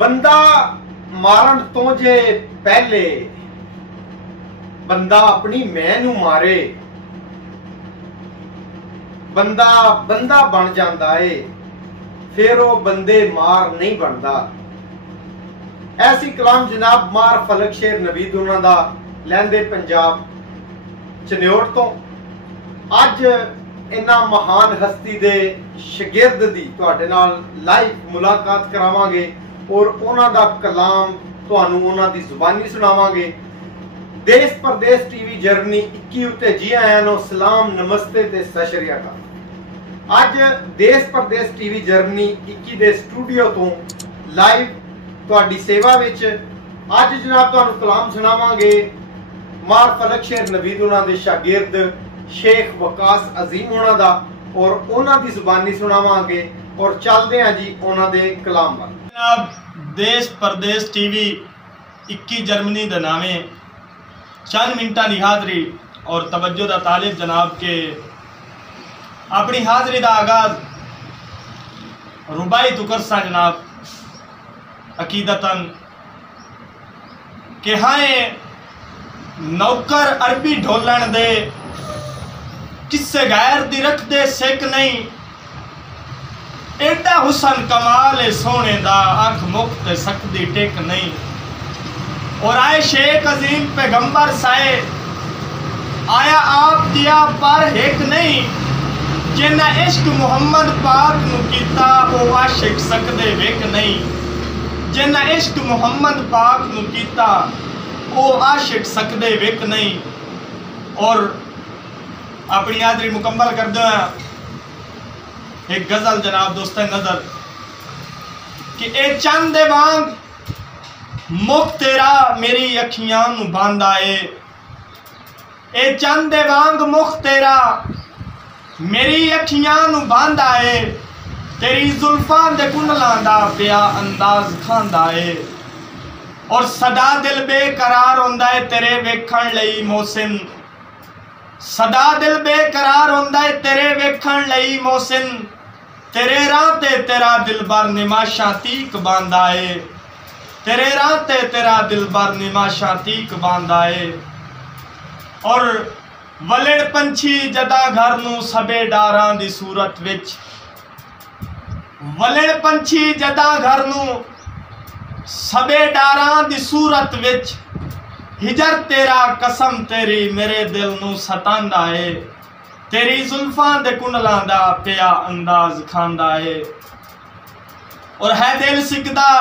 बंदा मारन तो जे पहले बंदा अपनी मैं नू मारे, बंदा बंदा बन जाता है, फिर वो बंदे मार नहीं बनता। ऐसी कलाम जनाब मार फलक शेर नवीद उन्हां दा लैंदे पंजाब चन्योट तो। अज इन्हां महान हस्ती दे शागिर्द दी तुहाडे नाल लाइव मुलाकात करावांगे और उन्हां दा कलाम तुहानू उन्हां दी जुबानी सुनावांगे। देश परदेश टीवी जर्नी 21 उत्ते जी आयां नो सलाम नमस्ते ते सत श्री अकाल। अज देश परदेश टीवी जर्नी 21 दे स्टूडियो तो लाइव तुहाडी सेवा विच अज जनाब तुहानू कलाम सुनावांगे मार फलक शेर नवीद उन्हां दे शागिर्द शेख वकास अजीम उन्हां दा और उन्हां दी जुबानी सुनावांगे और चलदे हां जी उन्हां दे कलाम वाल। जनाब देश परदेश टीवी 21 जर्मनी दे नामे चंद मिनटा की हाज़री और तवज्जो दा तालिब जनाब के अपनी हाज़री का आगाज रुबाई तो करसा जनाब अकीदतन कि हाय नौकर अरबी ढोलन दे किस्से गैर दी रख दे सिक नहीं, एडा हुसन कमाल सोने दा अख मुक्त सकदी टेक नहीं। और आए शेख अजीम पैगंबर साए आया आप दिया पर एक नहीं, जिन्ना इश्क मुहम्मद पाक नू कीता ओ आशिक सकदे विक नहीं, जिन्ना इश्क मुहम्मद पाक नू कीता ओ आशिक सकदे विक नहीं। और अपनी हाज़री मुकम्मल कर दो एक गजल जनाब दोस्तों नजर कि ए चंद दे वांग मुख तेरा मेरी अखियां नू बांधा है, ए चंद दे वांग मुख तेरा मेरी अखियां नू बांधा है, तेरी जुल्फां दे कुंडलां दा पिया अंदाज खांदा है। और सदा दिल बेकरार होंदा है तेरे वेखण लई मोहसिन, सदा दिल बेकरार होंदा है तेरे वेखण लई मोहसिन, तेरे राह ते तेरा दिलबर निमाशा तीक बांधा है, तेरे राह ते तेरा दिलबर निमाशा तीक बांधा है। और वलड़ पंछी जदा घर नू सबे डारां दी सूरत विच, वलड़ पंछी जदा घर नू सबे डारां दी सूरत विच, हिजर तेरा कसम तेरी मेरे दिल नू सतांदा है, तेरी जुल्फां दे कुंडलां दा पिया अंदाज खांदा है। और है दिल सिकदा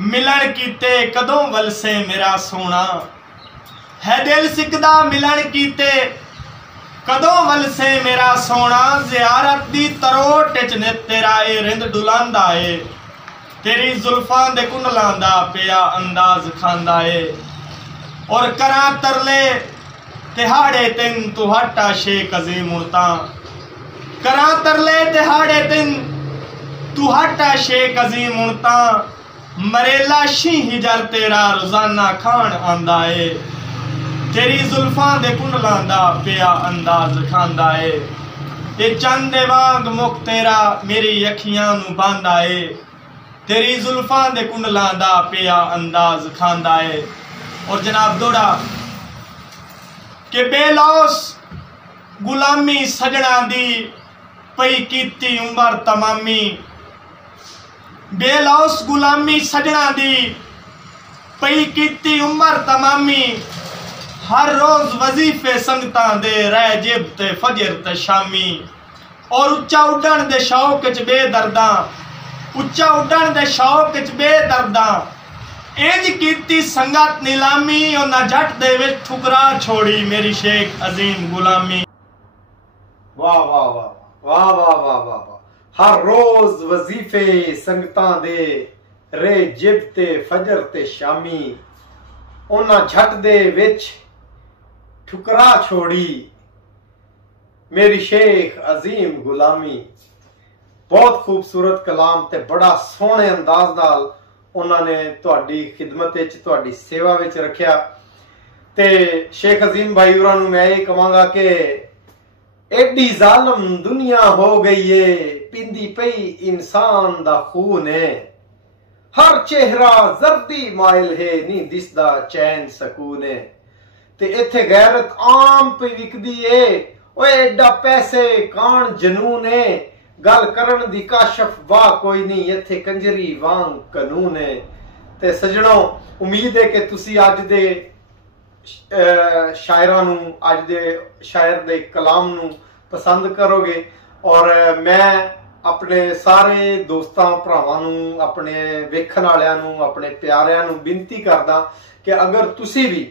मिलन कीते कदों वल से मेरा सोना, है दिल सिकदा मिलन कीते कदों वल से मेरा सोना, ज़ियारत दी तरोट च ने तेरा ए रिंद डुलांदा है, तेरी जुल्फां दे कुंडलां दा पिया अंदाज खांदा है। और करा तरले तिहाड़े तिन तू हटा शेख अजीम उड़ता, करा तरले तिहाड़े तिन तू हटा शेख अजीम उड़ता, मरेला शी हिजर तेरा रोजाना खान आंदा है, तेरी जुल्फां दे कुंडलां दा पिया अंदाज खांदा है। ते चंद दे वांग मुख तेरा मेरी अखियां नू बांधा है, तेरी जुल्फां दे कुंडलां दा पिया अंदाज खांदा है। और जनाब दौड़ा कि बेलौस गुलामी सजना दी पई कीती उमर तमामी, बेलौस गुलामी सजना दी पई कीती उमर तमामी, हर रोज वजीफे संगतां दे रह जिब ते फजर ते शामी। और उच्चा उड़न दे शौक च बेदर्दा, उच्चा उड़न दे शौक च बेदर्दा, इंज कीती संगत नीलामी, और ना जट दे विच ठुकरा छोड़ी मेरी शेख अजीम गुलामी। वाह वाह वाह वाह वाह वाह वाह वाह। हर रोज वजीफे संगतां दे रे जिब ते फजर ते शामी, उन्हां झट दे विच ठुकरा छोड़ी मेरी शेख अजीम गुलामी। बहुत खूबसूरत कलाम ते बड़ा सोहने अंदाज नाल उन्होंने तुहाडी खिदमत विच तुहाडी सेवा विच रखिया। ते शेख अजीम भाई होरां नूं मैं ये कहांगा कि एडी जालम दुनिया हो गई है, पिंदी पई इंसान दा खून है, हर चेहरा जर्दी माइल है नहीं दिसदा चैन सकून है। ते इत्थे गैरत आम पे विकदी है, ओए एडा पैसे कान जनून है, गल करन दी काशफ वाह कोई नहीं, इत्थे कंजरी वांग कानून है। ते सजणों, उम्मीद है कि तुसी अज दे शायरां नूं, अज दे शायर दे कलाम नूं पसंद करोगे। और मैं अपने सारे दोस्तां भरावां नूं, अपने वेखण वालियां नूं, अपने प्यारिਆਂ ਨੂੰ बेनती करदा कि अगर तुसी भी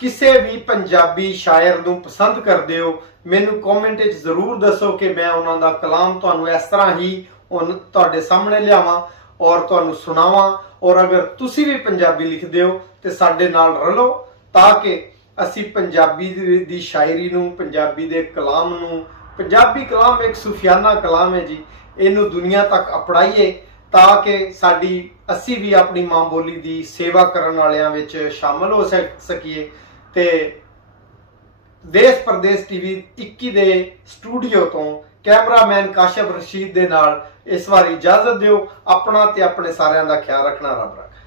किसी भी पंजाबी शायर नूं पसंद करदे हो, मैनू कॉमेंट विच जरूर दसो कि मैं उन्हां दा कलाम तुहानू इस तरह ही तुहाडे सामने लियावां और तुहानू सुणावां। और अगर तुसी भी पंजाबी लिखदे हो ते साडे नाल रलो, ताकि असी पंजाबी दी शायरी नूं, पंजाबी दे कलाम नूं, पंजाबी कलाम एक सूफियाना कलाम है जी, इनू दुनिया तक अपनाइए ताकि साडी असी भी अपनी मां बोली दी सेवा करन वालियां विच शामिल हो सकीए। ते देश परदेश टीवी 21 दे स्टूडियो तो कैमरामैन काशिफ रशीद दे नाल इस बार इजाजत दिओ। अपना ते अपने सारियां दा ख्याल रखना। रब रख।